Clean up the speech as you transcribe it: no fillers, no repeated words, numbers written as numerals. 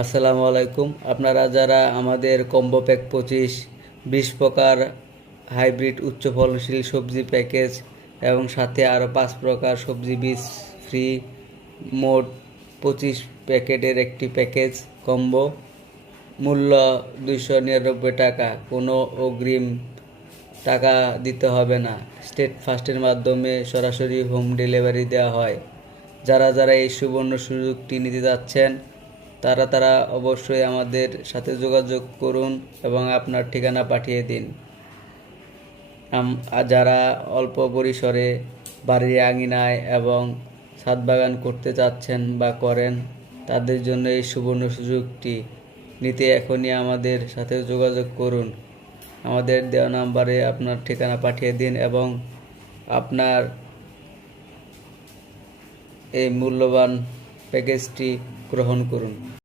আসসালামু আলাইকুম। আপনারা যারা আমাদের কম্বো প্যাক 25 প্রকার হাইব্রিড উচ্চ ফলনশীল সবজি প্যাকেজ এবং সাথে আরও 5 প্রকার সবজি বীজ ফ্রি, মোট 25 প্যাকেটের একটি প্যাকেজ কম্বো, মূল্য 299 টাকা। কোনো অগ্রিম টাকা দিতে হবে না। স্টেট ফাস্টের মাধ্যমে সরাসরি হোম ডেলিভারি দেওয়া হয়। যারা যারা এই সুবর্ণ সুযোগটি নিতে যাচ্ছেন তারা অবশ্যই আমাদের সাথে যোগাযোগ করুন এবং আপনার ঠিকানা পাঠিয়ে দিন। আর যারা অল্প পরিসরে বাড়ির আঙিনায় এবং ছাদ বাগান করতে চাচ্ছেন বা করেন, তাদের জন্য এই সুবর্ণ সুযোগটি নিতে এখনই আমাদের সাথে যোগাযোগ করুন। আমাদের দেওয়া নাম্বারে আপনার ঠিকানা পাঠিয়ে দিন এবং আপনার এই মূল্যবান প্যাকেজটি গ্রহণ করুন।